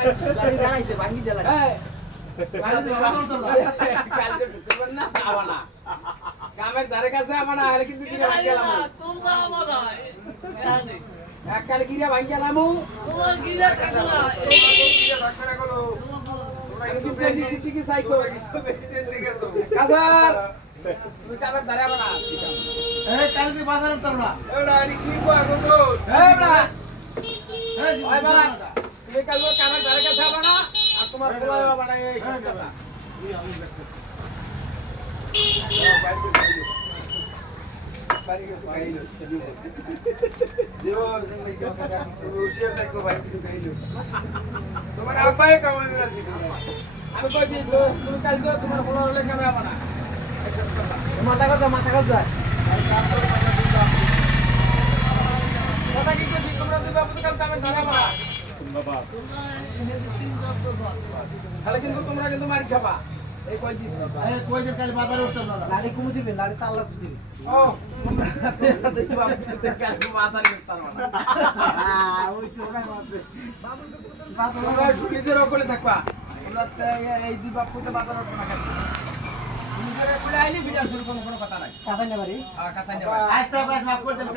লাড়ি দাঁড়াইছে ভাঙ্গি দিলা কালকে ঢুকবেন না আবার না কামের ধারে কাছে আমার না আর কিন্তু গিরা ভাঙ্গি গেলাম তোমরা আমার জানি এক কাল গিরা ভাঙ্গি গেলাম তোমার গিলা কাকলা আমি কিন্তু নিচে দিকে সাইকো কাজার তুই কামের ধারে আমার না এই কালকে বাজার উঠতাম না এই বড়া ওই বড়া তুমি কাল কামের ধারে কাছে আবার না আর তোমার পোলা বাবা না এই সব কথা আমি কই দিই তুমি কাল তোমার পোলা হলে কামে আবার না মাথা কথা কথা কি কইছি তোমরা দুই বাবু কাল কামে দিলা না তাহলে কিন্তু তোমরা কিন্তু মার খাবা এই কই দিছি কই দিন কাল বাজার উঠতাম না লাড়ি কমু দিবেন লাড়ি তাল্লা দিবেন ও দুই বাবু কাল মাথা নিতাম না ওই ছোড়া মারতে তোমরা নিজের ওপরে থাকবা তোমরা এই দুই বাপুতে বাজার উঠবে না কেন নিজের ওপরে আইলে বিজার শুরু কোনো কথা নাই কাঁচা নেবারি আর কথা নেই আস্তে আস্তে মাফ করে দেন